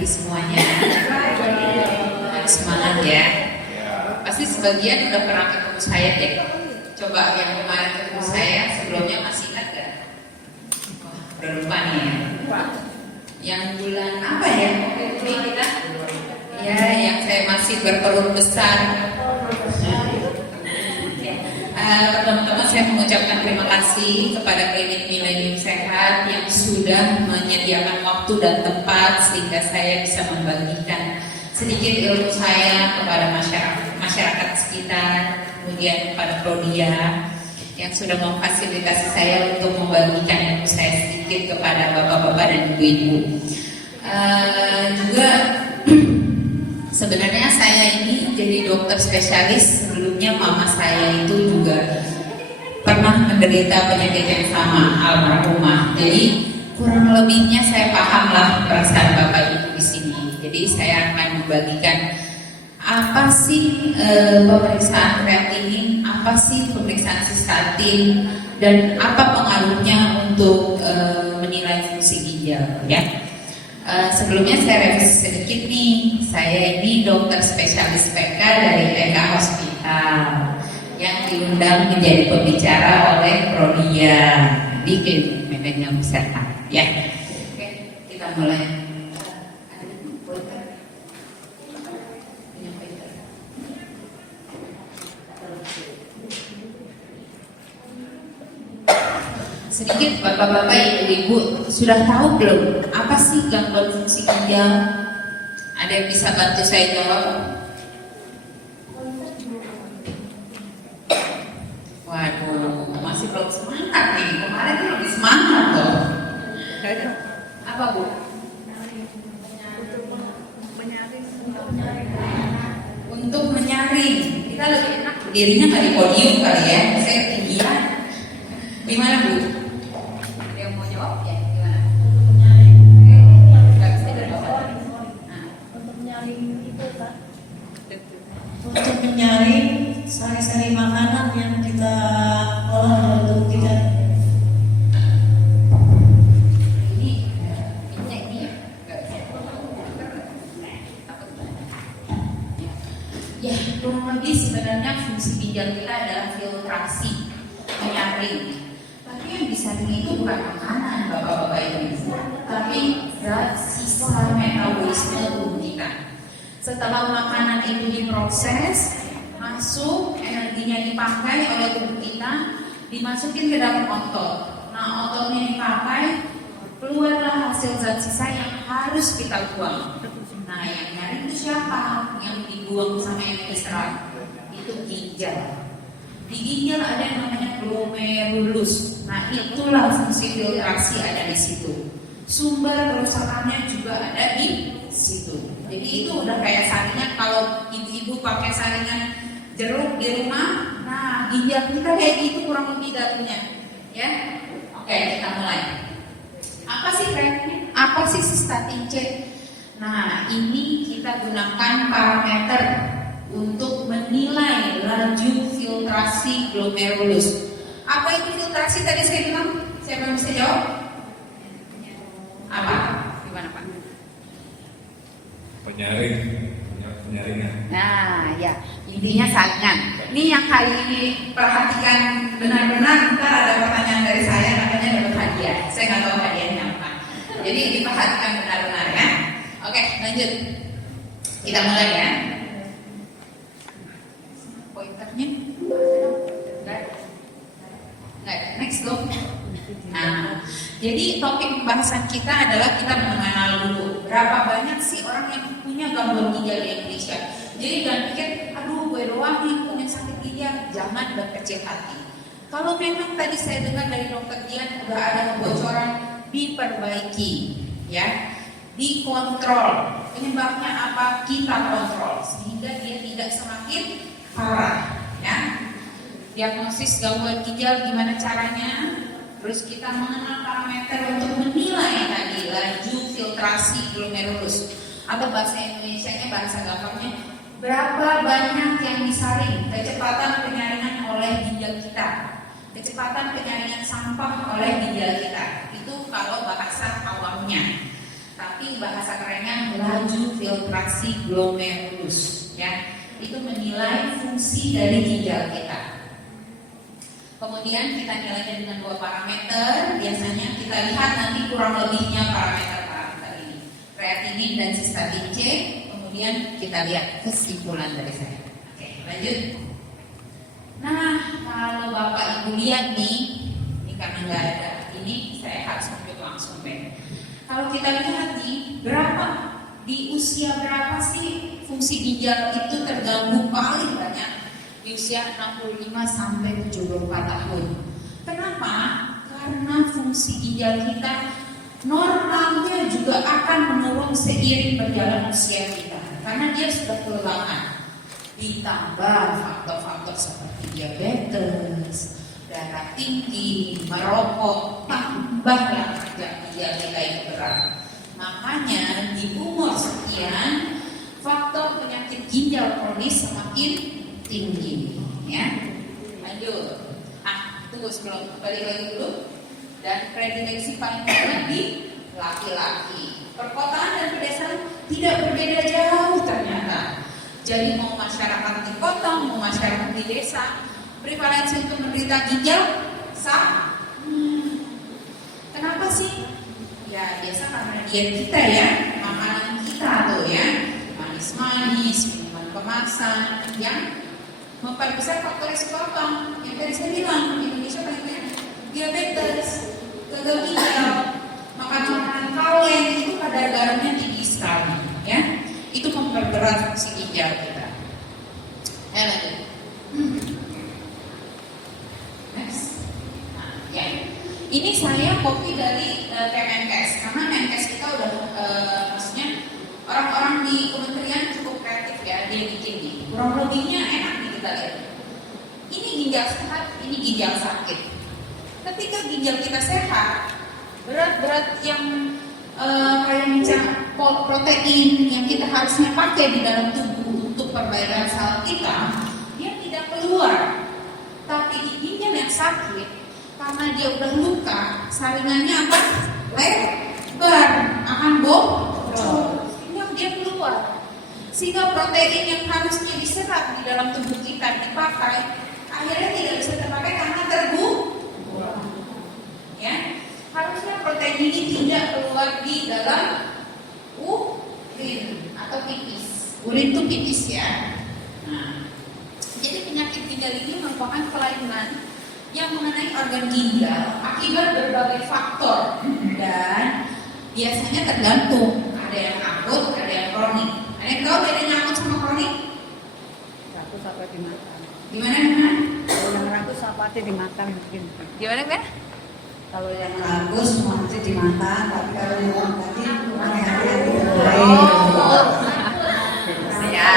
pagi semuanya. Harus semangat ya. Pasti sebagian udah pernah ketemu saya deh. Coba yang kemarin ketemu saya sebelumnya masih ingat gak? Wah, udah lupa nih ya. Yang bulan apa ya? Ini kita? Ya, yang saya masih berperut besar. Pertama-tama saya mengucapkan terima kasih kepada Klinik Milenium Sehat yang sudah menyediakan waktu dan tempat sehingga saya bisa membagikan sedikit ilmu saya kepada masyarakat sekitar, kemudian kepada Prodia yang sudah memfasilitasi saya untuk membagikan ilmu saya sedikit kepada bapak-bapak dan ibu-ibu. Juga sebenarnya saya ini jadi dokter spesialis. Sebelumnya mama saya itu juga pernah menderita penyakit yang sama, almarhumah. Jadi kurang lebihnya saya paham lah perasaan bapak ibu di sini. Jadi saya akan membagikan apa sih pemeriksaan kreatinin, apa sih pemeriksaan sistatin, dan apa pengaruhnya untuk menilai fungsi ginjal ya. Sebelumnya saya revisi sedikit nih. Saya ini dokter spesialis PK dari PK Hospital yang diundang menjadi pembicara oleh Prodia di Klinik Milenium Sehat ya. Oke, kita mulai. Sedikit bapak-bapak, ibu-ibu sudah tahu belum apa sih gangguan fungsi ginjal? Ada yang bisa bantu saya jawab? Waduh, masih belum semangat nih. Kemarin tuh lebih semangat loh. Apa bu? Untuk menyaring. Kita lebih enak berdirinya nggak di podium kali ya? Saya ketinggian. Gimana bu? Untuk menyaring sari-sari makanan yang kita olah dalam tubuh kita. Ya, kurang lebih sebenarnya fungsi ginjal kita adalah filtrasi, menyaring. Tapi yang disaring itu bukan makanan, bapak-bapak ini, tapi zat sisa metabolisme tubuh kita. Setelah makanan itu diproses, masuk, energinya dipakai oleh tubuh kita, dimasukin ke dalam otot. Nah, ototnya dipakai, keluarlah hasil zat sisa yang harus kita buang. Nah, yang nyari itu siapa? Yang dibuang sama yang diserap itu ginjal. Di ginjal ada yang namanya glomerulus. Nah, itulah fungsi filtrasi ada di situ. Sumber kerusakannya juga ada di situ. Jadi itu udah kayak saringan. Kalau ibu-ibu pakai saringan jeruk di rumah, nah ginjal kita kayak gitu kurang lebih datunya, ya. Oke, kita mulai. Apa sih kreatinin? Apa sih sistatin C? Nah, ini kita gunakan parameter untuk menilai laju filtrasi glomerulus. Apa itu filtrasi tadi saya bilang? Siapa yang bisa jawab? Apa? Gimana Pak? Penyaringan. Nah, ya, intinya saringan. Ini yang kali ini perhatikan benar-benar. Ntar ada pertanyaan dari saya, katanya dapat hadiah. Saya nggak tahu hadiahnya apa. Jadi diperhatikan benar-benar ya. Oke, lanjut. Kita mulai ya. Pointernya? Nggak. Next dong. Nah, jadi topik pembahasan kita adalah kita mengenal dulu berapa banyak sih orang yang punya gangguan ginjal di Indonesia. Jadi jangan pikir, aduh gue doang yang punya sakit ginjal. Jangan berkecil hati. Kalau memang tadi saya dengar dari dokter Dian udah ada kebocoran, diperbaiki, ya, dikontrol. Penyebabnya apa? Kita kontrol sehingga dia tidak semakin parah, ya. Diagnosis gangguan ginjal gimana caranya? Terus kita mengenal parameter untuk menilai tadi laju filtrasi glomerulus, atau bahasa Indonesianya, bahasa gampangnya, berapa banyak yang disaring, kecepatan penyaringan oleh ginjal kita, kecepatan penyaringan sampah oleh ginjal kita. Itu kalau bahasa awamnya. tapi bahasa kerennya laju filtrasi glomerulus, ya. Itu menilai fungsi dari ginjal kita. Kemudian kita nilainya dengan 2 parameter. Biasanya kita lihat nanti kurang lebihnya parameter-parameter ini, kreatinin dan sistatin C. Kemudian kita lihat kesimpulan dari saya. Oke, lanjut. Nah, kalau Bapak Ibu lihat nih, ini karena nggak ada ini, saya harus menunjuk langsung deh. Kalau kita lihat nih, berapa di usia berapa sih fungsi ginjal itu terganggu paling banyak? Di usia 65 sampai 74 tahun. Kenapa? Karena fungsi ginjal kita normalnya juga akan menurun seiring berjalan usia kita, karena dia sudah kelelahan. Ditambah faktor-faktor seperti diabetes, darah tinggi, merokok, tambahlah kerja ginjal kita itu berat. Makanya di umur sekian faktor penyakit ginjal kronis semakin tinggi, ya. Lanjut. Tunggu sebelum balik lagi dulu. Dan predileksi paling banyak di laki-laki. Perkotaan dan pedesaan tidak berbeda jauh ternyata. Jadi mau masyarakat di kota, mau masyarakat di desa, prevalensi untuk menderita ginjal sama. Kenapa sih? Ya biasa karena diet kita ya, makanan kita tuh ya, manis-manis, minuman kemasan yang memperbesar faktor risiko apa? Yang tadi saya bilang, Indonesia paling banyak diabetes, gagal ginjal, makan makanan kaleng itu kadar garamnya tinggi sekali, ya. Itu memperberat fungsi ginjal kita. Lanjut. Next. Nah, ya. Ini saya copy dari Kemenkes, karena Kemenkes kita udah, maksudnya orang-orang di kementerian cukup kreatif ya, dia bikin nih. Kurang lebihnya enak nih kita lihat. Ini ginjal sehat, ini ginjal sakit. Ketika ginjal kita sehat, berat-berat yang kayak misalnya protein yang kita harusnya pakai di dalam tubuh untuk perbaikan sel kita, dia tidak keluar. Tapi di ginjal yang sakit, karena dia udah luka, saringannya apa? Lebar, akan bocor, sehingga dia keluar. Sehingga protein yang harusnya diserap di dalam tubuh kita dipakai, akhirnya tidak bisa terpakai karena terbuang. Ya, harusnya protein ini tidak keluar di dalam urin atau pipis. Urin itu pipis ya. Nah, jadi penyakit ginjal ini merupakan kelainan yang mengenai organ ginjal akibat berbagai faktor dan biasanya tergantung. Ada yang akut, ada yang kronik. Ada yang tahu bedanya akut sama kronik? Rakus apa dimakan? Gimana? Kalau yang rakus apa dimakan mungkin. Gimana kan? Kalau yang Bagus nanti dimakan, tapi kalau yang tadi kurang hati-hati. Ya,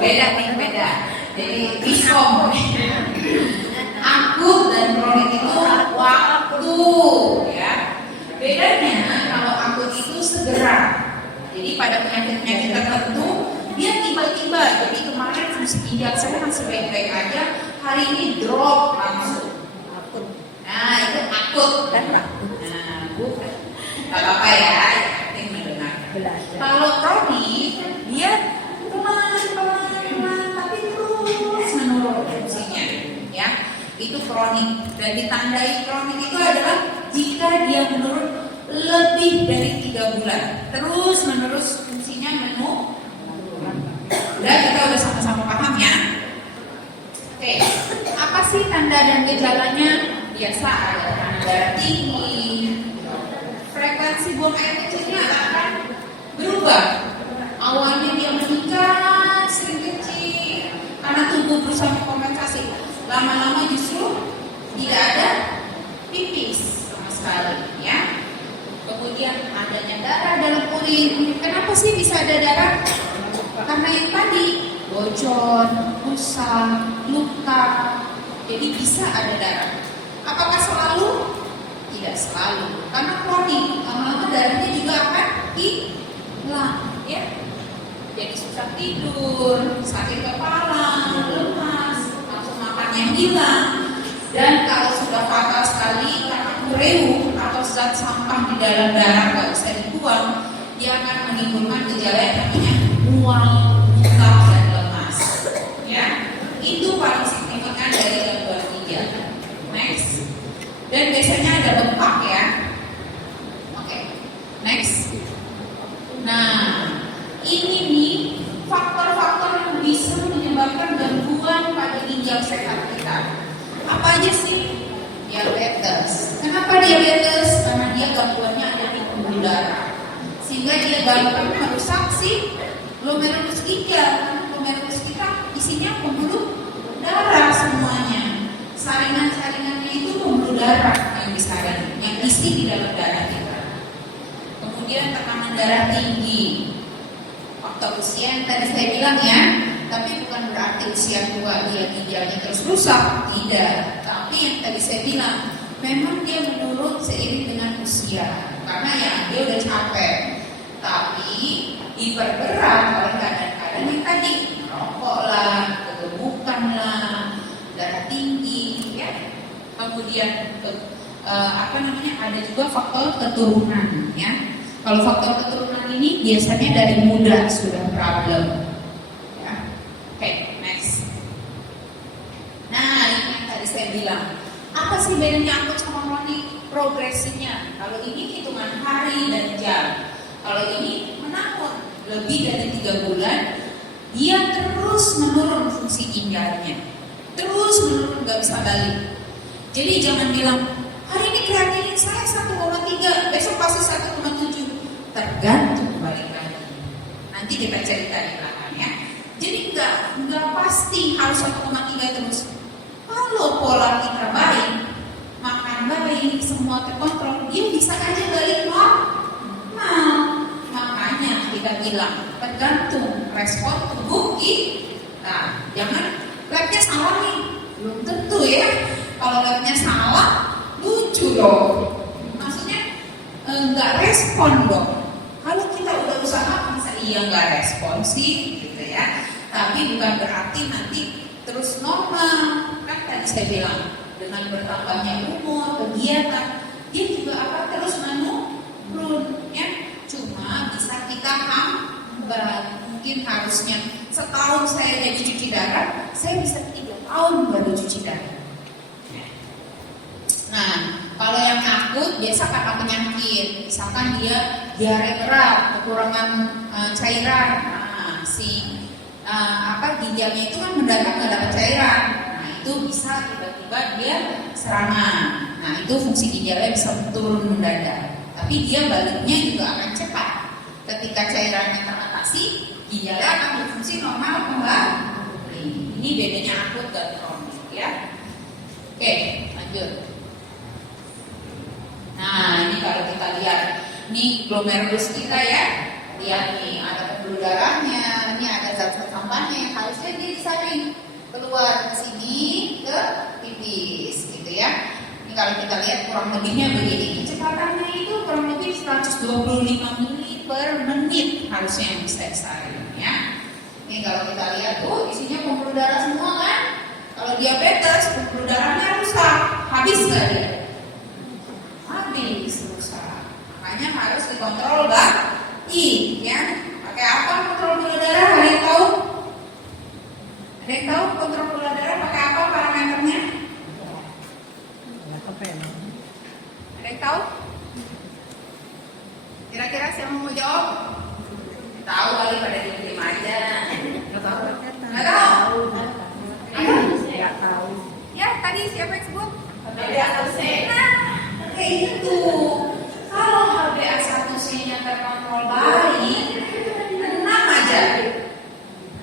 beda nih, beda. Jadi bisom. Akut dan kronik itu waktu, ya. Bedanya kalau akut itu segera. Jadi pada penyakit-penyakit tertentu dia tiba-tiba. Jadi kemarin fungsi ginjal saya masih baik-baik aja, hari ini drop langsung. akut Nah itu akut dan rakut. Nah bukan. Gak apa-apa ya, yang penting mendengar. belajar. Kalau kronik dia pelan-pelan tapi terus menurun fungsinya, ya. Itu kronik. Dan ditandai kronik itu adalah jika dia menurun lebih dari 3 bulan, terus menerus fungsinya menurun. Kita udah sama-sama paham ya. Oke, apa sih tanda dan gejalanya? Biasa ada tekanan darah tinggi, frekuensi buang air kecilnya akan berubah. Awalnya dia meningkat, sering kecil, karena tubuh berusaha mengkompensasi. Lama-lama justru tidak ada pipis sama sekali, ya. Kemudian adanya darah dalam urin. Kenapa sih bisa ada darah? Karena yang tadi bocor, rusak, luka, jadi bisa ada darah. Apakah selalu? Tidak selalu, karena kronik. Lama-lama darahnya juga akan hilang, ya. Jadi susah tidur, sakit kepala, lemas, nafsu makannya hilang. Dan kalau sudah fatal sekali karena ureu atau zat sampah di dalam darah nggak bisa dibuang, dia akan menimbulkan gejala yang namanya mual, muntah, dan lemas. Ya, itu paling signifikan dari gangguan ginjal. Next. Dan biasanya ada bengkak ya. Oke. Next. Nah, ini nih faktor-faktor yang bisa menyebabkan gangguan pada ginjal sehat kita. Apa aja sih? Diabetes. Kenapa diabetes? Karena dia gangguannya ada di pembuluh darah, sehingga dia gampang merusak si glomerulus ginjal. Glomerulus kita isinya pembuluh darah semuanya. Saringan-saringannya itu pembuluh darah yang disaring, yang isi di dalam darah kita. Kemudian tekanan darah tinggi. Faktor usia yang tadi saya bilang ya, tapi bukan berarti usia tua dia ginjalnya terus rusak, tidak. Tapi yang tadi saya bilang, memang dia menurun seiring dengan usia, karena ya dia udah capek. Tapi diperberat oleh keadaan-keadaan yang tadi, merokok lah, kegemukan lah, darah tinggi, ya. Kemudian ada juga faktor keturunan, ya. Kalau faktor keturunan ini biasanya dari muda sudah problem. Ya. Oke, next. Nah, ini yang tadi saya bilang. Apa sih bedanya akut sama kronik? Progresinya. Kalau ini hitungan hari dan jam. Kalau ini menahun lebih dari 3 bulan, dia terus menurun fungsi ginjalnya. Terus menurun, gak bisa balik. Jadi jangan bilang, hari ini kreatinin saya 1,3, besok pasti 1,7. Tergantung balik lagi. Nanti kita cerita di belakang ya. Jadi nggak pasti harus 1,3 terus. Kalau pola kita baik, makan baik, semua terkontrol, dia bisa aja balik normal. Makanya kita bilang tergantung respon tubuh kita. Jangan labnya salah nih, belum tentu ya. Kalau labnya salah, lucu dong. Maksudnya nggak respon dong. Kalau kita udah usaha bisa iya nggak responsif gitu ya, tapi bukan berarti nanti terus normal. Kan tadi saya bilang dengan bertambahnya umur, kegiatan, dia juga akan terus menurun ya. Cuma bisa kita hambat. Mungkin harusnya setahun saya jadi cuci darah, saya bisa 3 tahun baru cuci darah. Nah, kalau yang akut biasa karena penyakit, misalkan dia diare berat, kekurangan cairan, ginjalnya itu kan mendadak nggak dapat cairan, nah itu bisa tiba-tiba dia serangan, nah itu fungsi ginjalnya bisa turun mendadak, tapi dia baliknya juga akan cepat. Ketika cairannya teratasi, ginjalnya akan berfungsi normal kembali. Ini bedanya akut dan kronik ya. Oke, lanjut. Nah, ini kalau kita lihat, ini glomerulus kita ya, lihat nih ada pembuluh darahnya, ini ada zat-zat sampahnya yang harusnya dia disaring keluar ke sini ke pipis, gitu ya. Ini kalau kita lihat kurang lebihnya begini, kecepatannya itu kurang lebih 125 ml per menit harusnya yang bisa disaring ya. Ini kalau kita lihat, isinya pembuluh darah semua kan. Kalau diabetes, pembuluh darahnya rusak, habis nggak dia? Habis rusak. Makanya harus dikontrol ya. Pakai apa kontrol gula darah? Ada yang tahu? Ada yang tahu kontrol gula darah pakai apa parameternya? Ada yang tahu? Kira-kira siapa mau jawab? Tahu kali pada diem aja. Nggak tahu? Nggak tahu? Nggak tahu. Ya tadi siapa yang sebut? HbA1c. Nah, kayak gitu. Kalau HbA1c-nya terkontrol baik, 6 aja.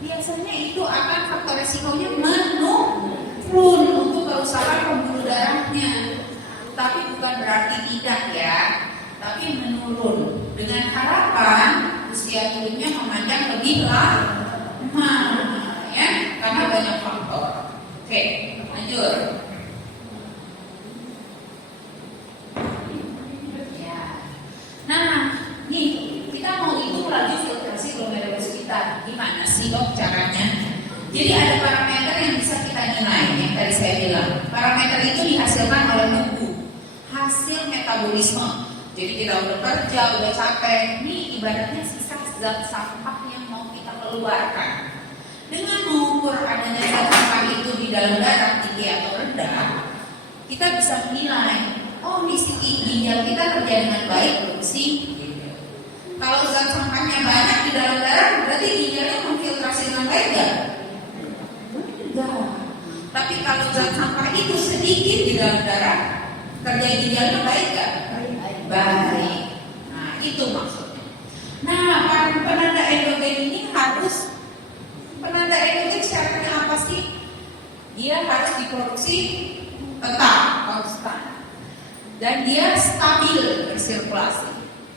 Biasanya itu akan faktor resikonya menurun untuk kerusakan pembuluh darahnya. Tapi bukan berarti tidak ya, tapi menurun dengan harapan usia hidupnya memanjang lebih lama ya, karena banyak faktor. Oke, lanjut. Ya. Nah, nih kita mau hitung lagi filtrasi glomerulus kita. Gimana sih dok caranya? Jadi ada parameter yang bisa kita nilai yang tadi saya bilang. Parameter itu dihasilkan oleh tubuh, hasil metabolisme. Jadi kita udah kerja, udah capek, ini ibaratnya sisa zat sampah yang mau kita keluarkan. Dengan mengukur adanya zat sampah itu di dalam darah tinggi atau rendah, kita bisa menilai, oh ini ginjal kita kerja dengan baik belum sih? Kalau zat sampahnya banyak di dalam darah, berarti ginjalnya memfiltrasi dengan baik nggak? Enggak. Tapi kalau zat sampah itu sedikit di dalam darah, kerja ginjalnya baik nggak? Baik. Nah itu maksudnya. Nah penanda endogen ini harus, penanda endogen syaratnya apa sih? Dia harus diproduksi tetap konstan dan dia stabil bersirkulasi.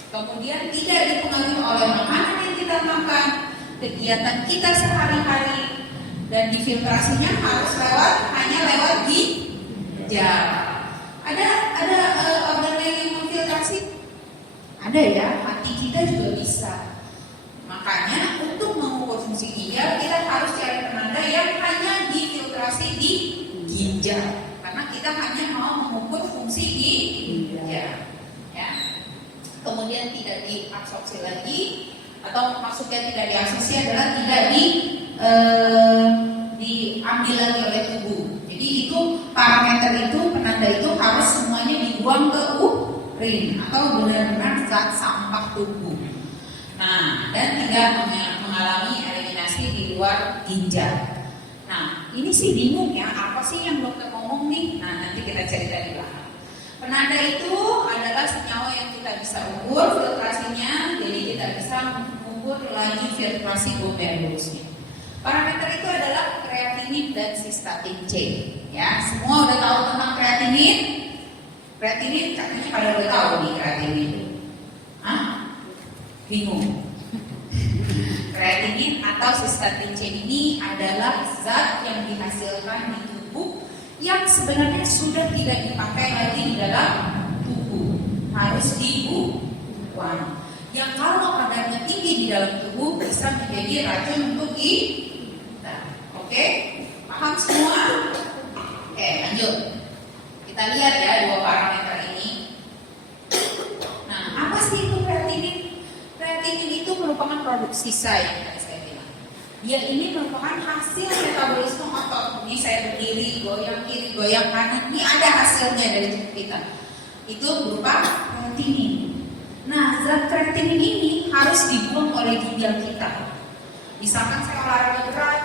Kemudian tidak dipengaruhi oleh makanan yang kita makan, kegiatan kita sehari-hari, dan difiltrasinya harus hanya lewat ginjal. Ada organ lain yang memfiltrasi? Ada ya, hati kita juga bisa. Makanya untuk mengukur fungsi ginjal kita harus cari penanda yang hanya difiltrasi di ginjal, karena kita hanya mau mengukur fungsi ginjal. Ya. Kemudian tidak diabsorpsi lagi, atau maksudnya tidak diabsorpsi adalah tidak diambil lagi oleh tubuh. Jadi itu parameter itu, penanda itu harus semuanya dibuang ke urin atau benar-benar zat sampah tubuh. Nah, dan tidak mengalami eliminasi di luar ginjal. Nah, ini sih bingung ya, apa sih yang dokter ngomong nih? Nah, nanti kita cerita di belakang. Penanda itu adalah senyawa yang kita bisa ukur filtrasinya, jadi kita bisa mengukur laju filtrasi glomerulosnya. Parameter itu adalah kreatinin dan sistatin C. Ya, semua udah tahu tentang kreatinin? Kreatinin katanya pada udah tahu nih kreatinin. Bingung? Kreatinin atau sistatin C ini adalah zat yang dihasilkan di tubuh yang sebenarnya sudah tidak dipakai lagi di dalam tubuh, harus dibuang. Yang kalau kadarnya tinggi di dalam tubuh bisa menjadi racun untuk kita. Oke, paham semua? Oke, lanjut. Kita lihat ya dua parameter ini. Nah, apa sih itu kreatinin? Kreatinin itu merupakan produk sisa yang tadi saya bilang. Dia ini merupakan hasil metabolisme otot. Ini saya berdiri, goyang kiri, goyang kanan. Ini ada hasilnya dari tubuh kita. Itu berupa kreatinin. Nah, zat kreatinin ini harus dibuang oleh ginjal kita. Misalkan saya olahraga berat,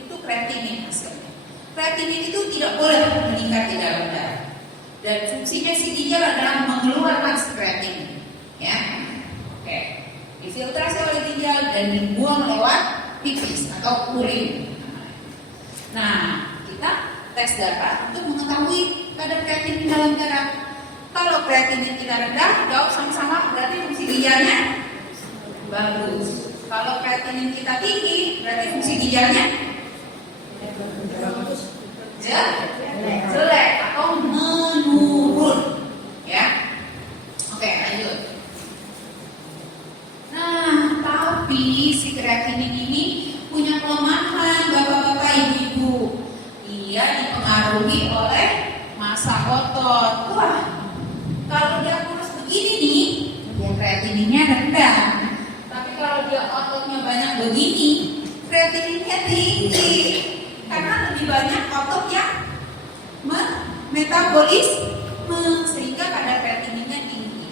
itu kreatinin hasilnya. Kreatinin itu tidak boleh meningkat di dalam darah. Dan fungsinya si ginjal adalah mengeluarkan kreatinin. Ya, oke. Difiltrasi oleh ginjal dan dibuang lewat pipis atau urin. Nah, kita tes darah untuk mengetahui kadar kreatinin di dalam darah. Kalau kreatinin kita rendah, jawab sama-sama, berarti fungsi ginjalnya bagus. Kalau kreatinin kita tinggi, berarti fungsi ginjalnya jelek atau menurun. Ya, oke, lanjut. Nah, tapi si kreatinin ini punya kelemahan, bapak-bapak, ibu-ibu. Ia dipengaruhi oleh massa otot. Wah, kalau dia kurus begini nih, ya kreatininnya rendah. Tapi kalau dia ototnya banyak begini, kreatininnya tinggi. Karena lebih banyak otot yang metabolisme, sehingga kadar kreatininnya tinggi.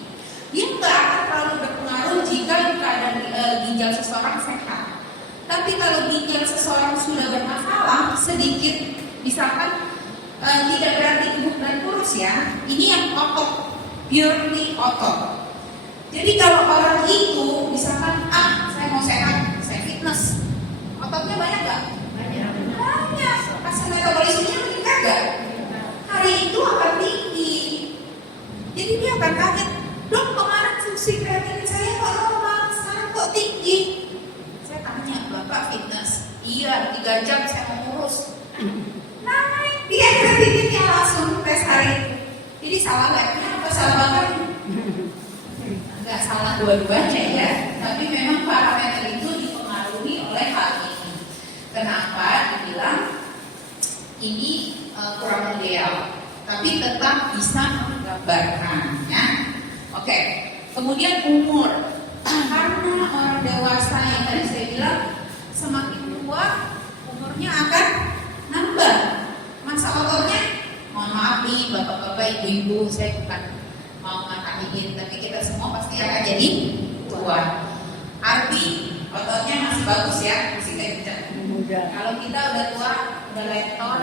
Dia nggak akan terlalu berpengaruh jika kadar ginjal seseorang sehat. Tapi kalau ginjal seseorang sudah bermasalah sedikit, misalkan tidak berarti gemuk dan kurus ya, ini yang otot, purely otot. Jadi kalau orang itu misalkan saya mau sehat, saya fitness, ototnya banyak nggak? Banyak. Hasil metabolismenya meningkat nggak? Hari itu akan tinggi. Jadi dia akan kaget, dok kemarin fungsi kreatinin saya kok normal, sekarang kok tinggi? Saya tanya, bapak fitness? Iya, 3 jam saya mau ngurus. Naik dia kreatininnya langsung tes hari itu. Jadi salah labnya apa salah bakarnya? Nggak salah dua-duanya ya, tapi memang parameter itu dipengaruhi oleh hal ini. Kenapa dibilang ini kurang ideal, tapi tetap bisa menggambarkan ya. Oke. Kemudian umur, karena orang dewasa yang tadi saya bilang semakin tua umurnya akan nambah. Masa ototnya, mohon maaf nih bapak-bapak, ibu-ibu, saya bukan mau ngatahin, tapi kita semua pasti akan jadi tua. Arti ototnya masih bagus ya, masih kencang. Kalau kita udah tua, udah letor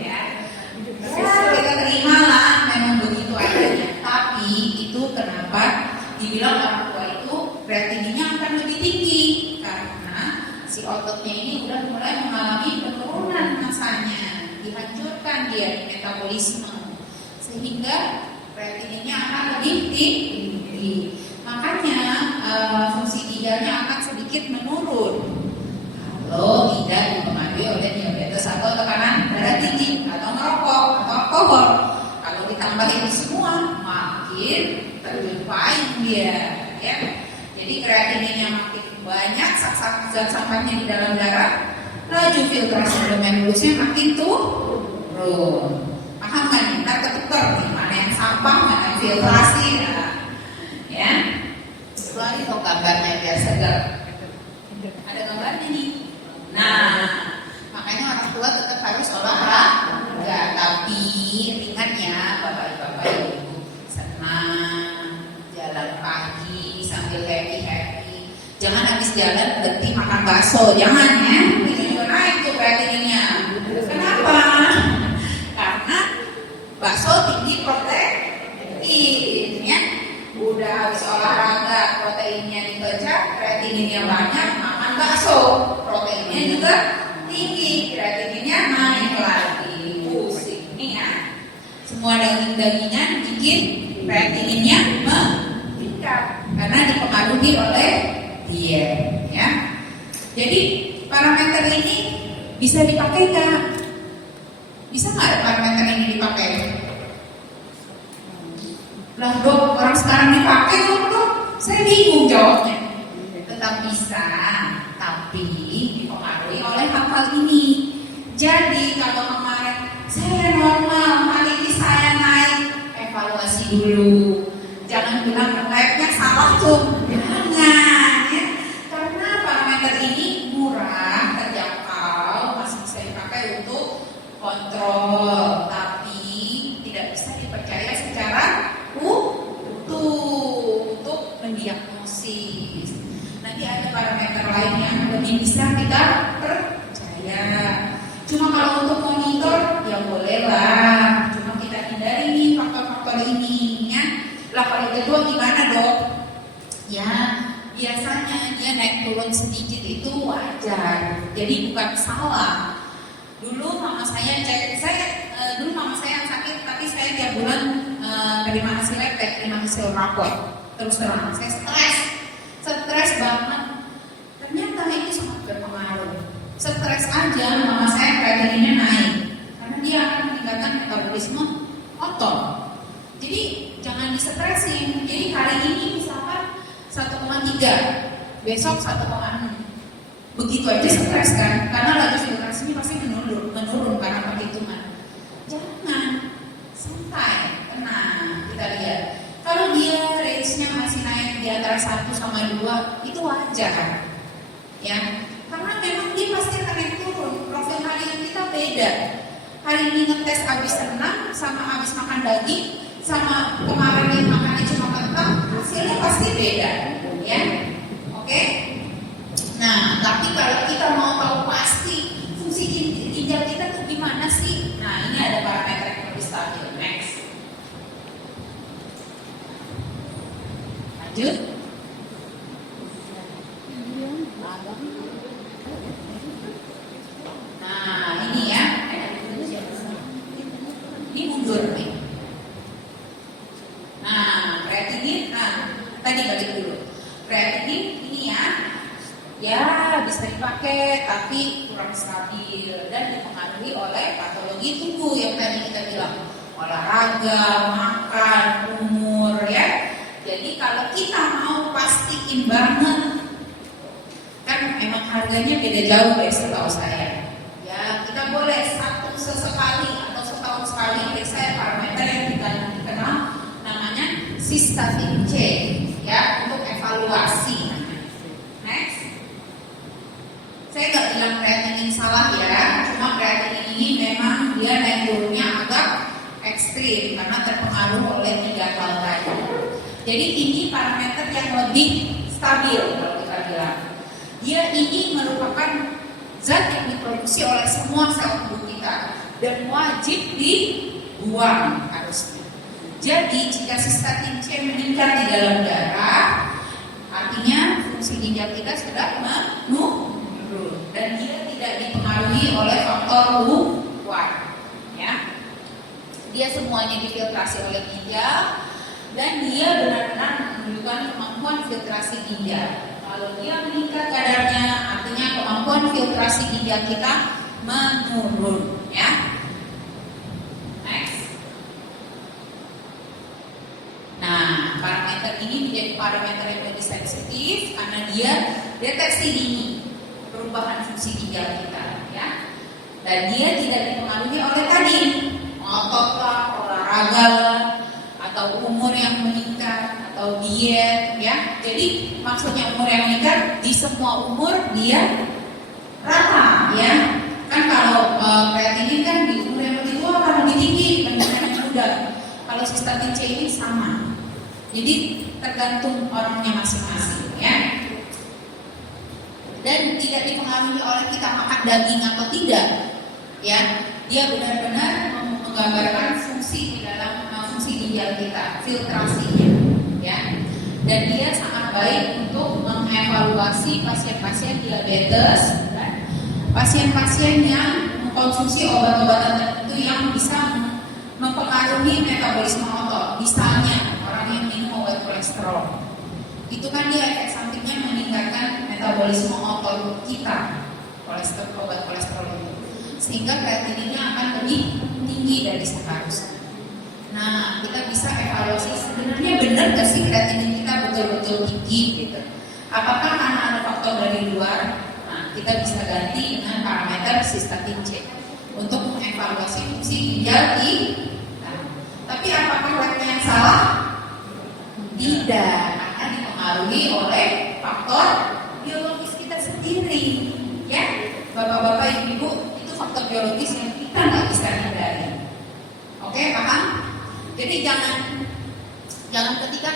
ya. Kita terima lah, memang begitu adanya. Tapi itu kenapa dibilang orang tua itu kreatininya akan lebih tinggi, karena si ototnya ini udah mulai mengalami penurunan masanya, dihancurkan dia metabolisme, sehingga kreatininya akan lebih tinggi. Makanya fungsi ginjalnya akan sedikit menurun kalau tidak dipengaruhi oleh diabetes atau tekanan darah tinggi atau merokok atau alkohol. Kalau ditambah itu semua makin terjumpain dia, ya. Jadi kreatininnya makin banyak, zat sampahnya di dalam darah, laju filtrasi glomerulusnya makin turun. Paham kan? Ntar ketukar nih, mana yang sampah, mana yang filtrasi, ya. Kecuali kok gambarnya biar segar. Ada gambarnya nih. Nah, makanya orang tua tetap harus olahraga, tapi ringan ya, bapak-bapak ibu. Senang, jalan pagi sambil happy. Jangan habis jalan berhenti makan bakso, jangan ya. Itu juga naik tuh kreatininnya. Kenapa? Karena bakso tinggi protein, ya. Udah habis olahraga, proteinnya dikejar, kreatininnya banyak, makan bakso, proteinnya juga tinggi, kreatininnya naik lagi, pusing nih ya. Semua daging-dagingan bikin kreatininnya meningkat karena dipengaruhi oleh diet, ya. Jadi parameter ini bisa dipakai nggak? Bisa nggak parameter ini dipakai? Lah dok, orang sekarang dipakai dok, saya bingung jawabnya. Tetap bisa, tapi dipengaruhi oleh hal-hal ini. Jadi kalau kemarin saya normal, hari ini saya naik, evaluasi dulu. Jangan bilang labnya salah tuh, jangan ya. Karena parameter ini murah, terjangkau, masih bisa dipakai untuk kontrol, tapi tidak bisa dipercaya secara utuh untuk mendiagnosis. Nanti ada parameter lain yang lebih bisa kita percaya. Cuma kalau untuk monitor ya boleh lah. Cuma kita hindari nih faktor-faktor ini ya. Lah kalau kedua gimana dok? Ya biasanya dia naik turun sedikit itu wajar. Jadi bukan salah. Dulu mama saya dulu mama saya yang sakit, tapi saya tiap bulan terima hasil lab, terima hasil rapor. Terus terang saya stres banget. Ternyata itu sangat berpengaruh. Stres aja mama saya kreatininnya naik karena dia akan meningkatkan metabolisme otot. Jadi jangan distresin. Jadi hari ini misalkan 1,3, besok 1,6. Begitu aja stres kan? Karena laju filtrasi ini pasti menurun karena perhitungan. Jangan, santai, tenang, kita lihat. Kalau dia range-nya masih naik di antara 1 sama 2, itu wajar. Ya, karena memang dia pasti akan naik turun. Profil harian kita beda. Hari ini ngetes habis renang sama habis makan daging, sama kemarin yang makannya cuma kentang, hasilnya pasti beda. Ya, oke? Nah, tapi kalau kita mau tahu pasti fungsi ginjal kita tuh gimana sih? Nah, ini ada parameter yang lebih stabil. Next. Lanjut. Nah, ini ya. Ini mundur nih. Nah, kreatinin. Nah, tadi balik dulu. Kreatinin ini ya bisa dipakai tapi kurang stabil dan dipengaruhi oleh patologi tubuh yang tadi kita bilang, olahraga, makan, umur ya. Jadi kalau kita mau pastiin banget, kan memang harganya beda jauh ya setahu saya. Ya kita boleh satu sesekali atau setahun sekali. Saya parameter yang kita kenal namanya cystatin C, ya. evaluasi. Next. Saya nggak bilang kreatinin salah ya, cuma kreatinin ini memang dia naik turunnya agak ekstrim karena terpengaruh oleh 3 hal tadi. Jadi ini parameter yang lebih stabil kalau kita bilang. Dia ini merupakan zat yang diproduksi oleh semua sel tubuh kita dan wajib dibuang harusnya. Jadi jika sistatin C meningkat di dalam darah, artinya fungsi ginjal kita sedang menurun dan dia tidak dipengaruhi oleh faktor luar. Ya, dia semuanya difiltrasi oleh ginjal dan dia benar-benar menunjukkan kemampuan filtrasi ginjal. Kalau dia meningkat kadarnya, artinya kemampuan filtrasi ginjal kita menurun. Ya. Next. Nah, parameter ini menjadi parameter yang lebih sensitif karena dia deteksi dini perubahan fungsi ginjal kita, ya. Dan dia tidak dipengaruhi oleh tadi otot lah, olahraga lah, atau umur yang meningkat atau diet, ya. Jadi maksudnya umur yang meningkat di semua umur dia rata, ya. Kan kalau kreatinin kan di umur yang lebih tua akan lebih tinggi dibandingkan yang muda. Kalau sistatin C ini sama. Jadi tergantung orangnya masing-masing, ya. Dan tidak dipengaruhi oleh kita makan daging atau tidak, ya. Dia benar-benar menggambarkan fungsi di dalam fungsi ginjal kita, filtrasinya, ya. Dan dia sangat baik untuk mengevaluasi pasien-pasien diabetes dan pasien-pasien yang mengkonsumsi obat-obatan tertentu yang bisa mempengaruhi metabolisme otot. Misalnya orang yang minum obat kolesterol, itu kan dia efek sampingnya meningkatkan metabolisme otot kita, obat kolesterol itu, sehingga kreatininnya akan lebih tinggi dari seharusnya. Nah, kita bisa evaluasi sebenarnya benar nggak sih kreatinin kita betul-betul tinggi gitu. Apakah karena ada faktor dari luar? Nah, kita bisa ganti dengan parameter sistatin C untuk mengevaluasi fungsi ginjal kita. Tapi apakah labnya yang salah? Tidak, akan dipengaruhi oleh faktor biologis kita sendiri, ya. Bapak-bapak, ibu, itu faktor biologis yang kita nggak bisa hindari. Oke, paham? Jadi jangan ketika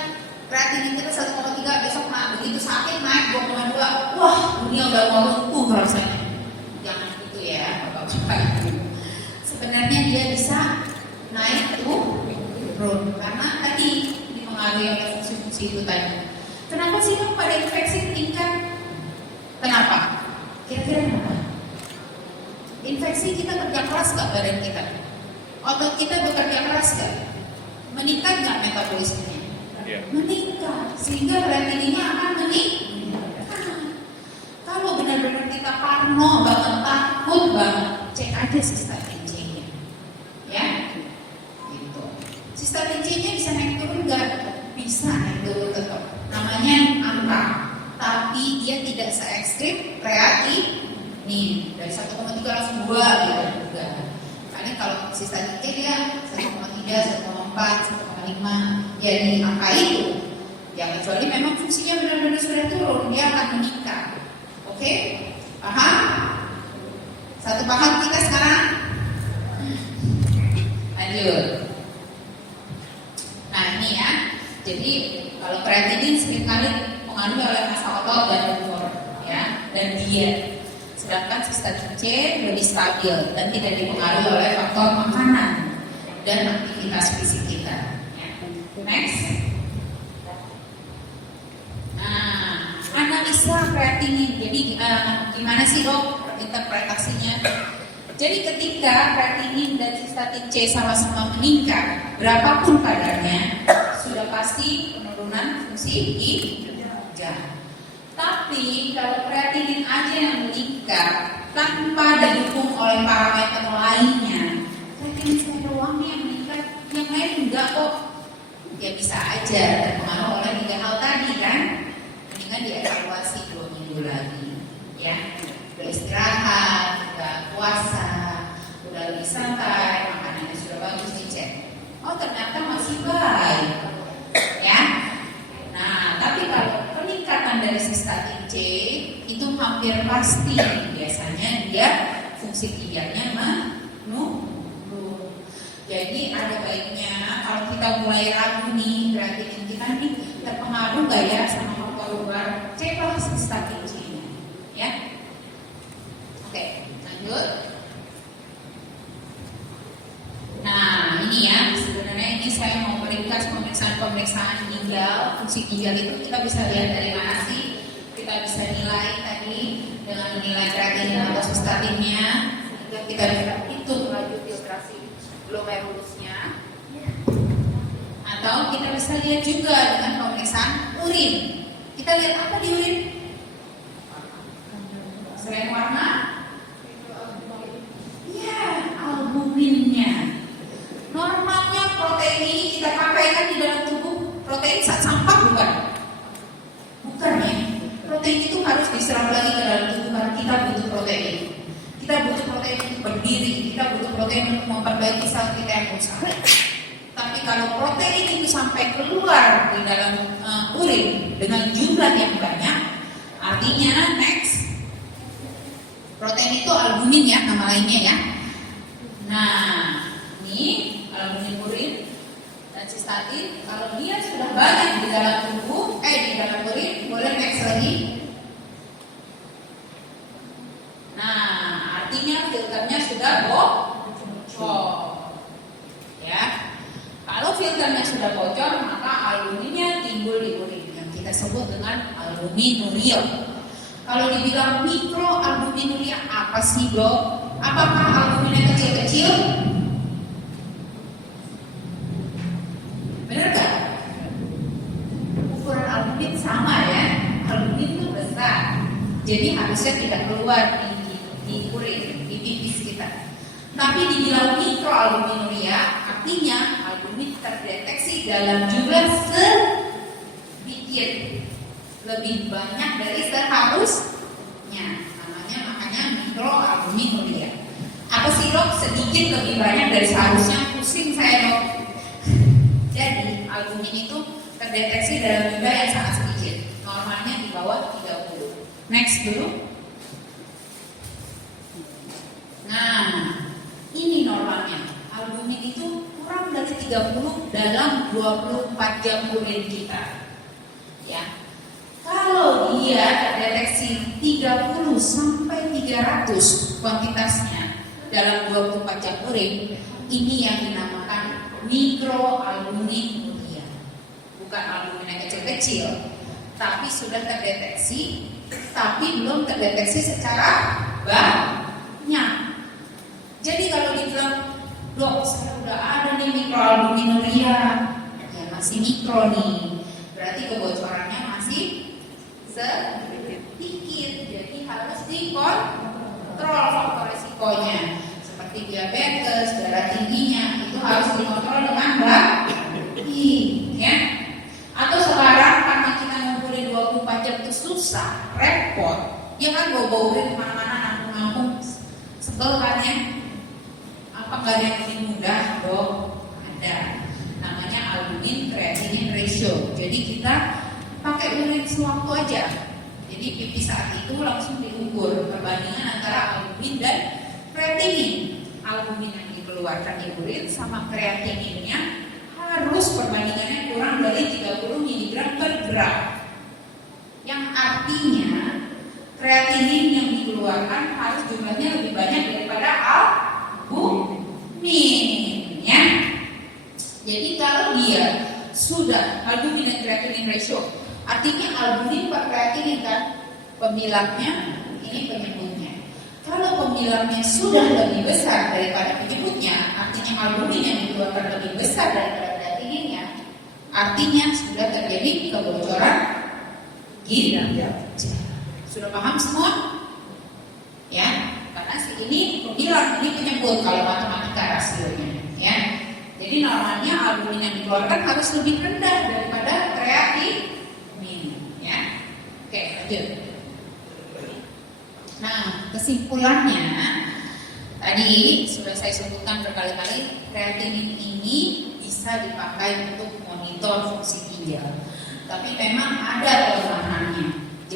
kreatinin kita 1,3 besok begitu sakit naik 2,2, wah dunia udah mau lumpuh rasanya. Jangan gitu ya, bapak-bapak. Sebenarnya dia bisa naik turun karena tadi dipengaruhi oleh fungsi-fungsi itu tadi. Kenapa sih dok pada infeksi meningkat? Kenapa? Kira-kira kenapa? Infeksi kita kerja keras nggak badan kita? Otot kita bekerja keras nggak? Meningkat nggak metabolismenya? Yeah. Meningkat, sehingga kreatininnya akan meningkat. Kalau benar-benar kita parno banget, takut banget, cek aja sistatin C-nya, ya. Gitu. Sistatin C-nya bisa naik turun nggak? Bisa naik turun tetap. Namanya angka, tapi dia tidak se ekstrim kreatinin dari 1,3 langsung 2 gitu juga. Karena kalau sistatin C dia 1,3, 1,4, 1,5 ya di angka itu. Ya kecuali memang fungsinya benar-benar sudah turun, dia akan meningkat. Oke? Paham? Satu paham kita sekarang? Lanjut. Nah ini ya. Jadi kalau kreatinin seringkali pengaruh oleh masa otot dan umur, ya, dan diet. Sedangkan sistatin C lebih stabil dan tidak dipengaruhi oleh faktor makanan dan aktivitas fisik kita. Next. Nah, analisa kreatinin. Jadi gimana sih dok interpretasinya? Jadi ketika kreatinin dan sistatin C sama-sama meningkat, berapapun kadarnya, sudah pasti penurunan fungsi ginjal. Tapi kalau kreatinin aja yang meningkat tanpa didukung oleh parameter lainnya, kreatinin saya doang yang meningkat, yang lain enggak kok. Ya bisa aja terpengaruh oleh 3 hal tadi kan. Mendingan dievaluasi 2 minggu lagi, ya. Udah istirahat, udah puasa, udah lebih santai, makanannya sudah bagus dicek. Oh ternyata masih baik, ya. Nah tapi kalau peningkat hampir pasti biasanya dia fungsi ginjalnya menurun. Jadi ada baiknya kalau kita mulai ragu nih kreatinin kita nih terpengaruh nggak ya sama faktor luar, ceklah statin C-nya, ya. Oke, lanjut. Nah ini ya, sebenarnya ini saya mau meringkas pemeriksaan ginjal. Fungsi ginjal itu kita bisa lihat dari mana sih? Kita bisa nilai tadi dengan menilai kreatinin atau cystatinnya, sehingga kita bisa hitung laju filtrasi glomerulus-nya. Atau kita bisa lihat juga dengan pemeriksaan urin. Kita lihat apa di urin? Selain warna? Ya, albuminnya. Normalnya protein ini kita pakai kan di dalam tubuh. Protein sampah bukan? Bukan ya. Protein itu harus diserap lagi ke dalam tubuh karena kita butuh protein. Kita butuh protein untuk berdiri, kita butuh protein untuk memperbaiki sel kita yang rusak. Tapi kalau protein itu sampai keluar di dalam urin dengan jumlah yang banyak, artinya next, protein itu albumin ya, nama lainnya ya. Nah, ini albumin urin dan cystatin, kalau dia sudah banyak di dalam tubuh, di dalam urin, boleh next lagi. Nah, artinya filternya sudah bocor, ya. Kalau filternya sudah bocor, maka albuminnya timbul di urin yang kita sebut dengan albuminuria. Kalau dibilang mikroalbuminuria, apa sih dok? Apakah albuminnya kecil-kecil? Benar gak? Ukuran albumin sama ya. Albumin itu besar, jadi harusnya tidak keluar di urin, di pipis kita. Tapi dibilang mikroalbuminuria, artinya albumin terdeteksi dalam jumlah sedikit, lebih banyak dari seharusnya. Makanya mikroalbuminuria. Apa sih dok? Sedikit lebih banyak dari seharusnya. Pusing saya dok. Jadi albumin itu terdeteksi dalam jumlah yang sangat sedikit. Normalnya di bawah 30. Next dulu. Nah, ini normalnya. Albumin itu kurang dari 30 dalam 24 jam urin kita. Ya. Kalau dia terdeteksi 30 sampai 300 kuantitasnya dalam 24 jam urin, ini yang dinamakan mikroalbuminuria. Bukan albumin yang kecil-kecil, tapi sudah terdeteksi, tapi belum terdeteksi secara banyak. Jadi kalau dibilang, dok, saya udah ada nih mikroalbuminuria, ya masih mikro nih, berarti kebocorannya masih sedikit. Jadi harus dikontrol faktor risikonya, seperti diabetes, darah tingginya, itu harus dikontrol dengan baik, ya. Atau sekarang karena kita ngumpulin 24 jam itu susah, repot, ya kan bawa urin kemana-mana, nampung-nampung, sebel kan ya. Apa nggak ada yang lebih mudah dok? Ada, namanya albumin creatinine ratio. Jadi kita pakai urin sewaktu aja. Jadi pipis saat itu langsung diukur perbandingan antara albumin dan creatinine. Albumin yang dikeluarkan di urin sama kreatininnya harus perbandingannya kurang dari 30 mg per gram. Yang artinya kreatinin yang dikeluarkan harus jumlahnya lebih banyak daripada albumin, ya. Jadi kalau dia sudah albumin dan creatinine ratio, artinya albumin per kreatinin kan pemilapnya, ini penyebutnya. Kalau pemilapnya sudah lebih besar daripada penyebutnya, artinya albumin yang dikeluarkan lebih besar daripada kreatininnya, artinya sudah terjadi kebocoran ginjal. Sudah paham semua? Ya, karena ini pemilah, ini penyebut kalau matematika rasionya, ya. Jadi normalnya albumin yang dikeluarkan harus lebih rendah daripada kreatinin, ya. Oke, lanjut. Nah, kesimpulannya tadi sudah saya sebutkan berkali-kali, kreatinin ini bisa dipakai untuk monitor fungsi ginjal. Tapi memang ada kelemahannya.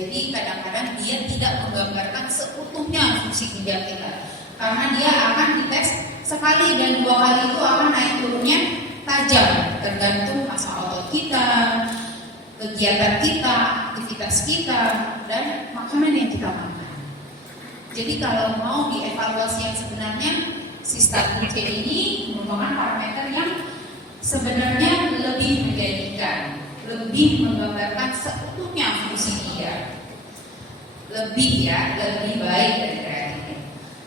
Jadi kadang-kadang dia tidak menggambarkan seutuhnya fungsi ginjal kita, karena dia akan dites sekali dan 2 kali itu akan naik turunnya tajam, tergantung masa otot kita, kegiatan kita, aktivitas kita, dan makanan yang kita makan. Jadi kalau mau dievaluasi yang sebenarnya, sistatin C ini merupakan parameter yang sebenarnya lebih menjanjikan, lebih menggambarkan seutuhnya fungsi ginjal, lebih baik dari kreatin.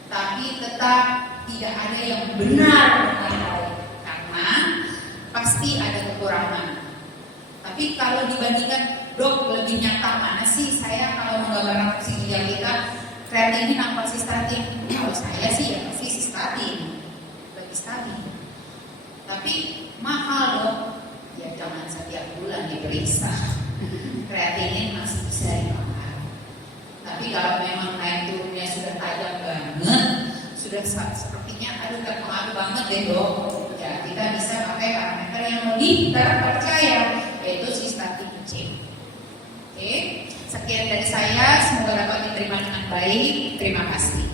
Tapi tetap tidak ada yang benar-benar baik, karena pasti ada kekurangan. Tapi kalau dibandingkan, dok lebih nyata mana sih saya kalau menggambarkan fungsi ginjal kita, kreatinin apa sistatin? Kalau saya sih ya pasti sistatin, lebih stabil. Tapi mahal dok, ya jangan setiap bulan diperiksa. Kreatinin masih bisa dimakan. Tapi kalau memang naik turunnya sudah tajam banget, sudah sepertinya aduh terpengaruh banget deh dok, ya kita bisa pakai parameter yang lebih terpercaya, yaitu sistatin C. Oke, sekian dari saya, semoga dapat diterima dengan baik. Terima kasih.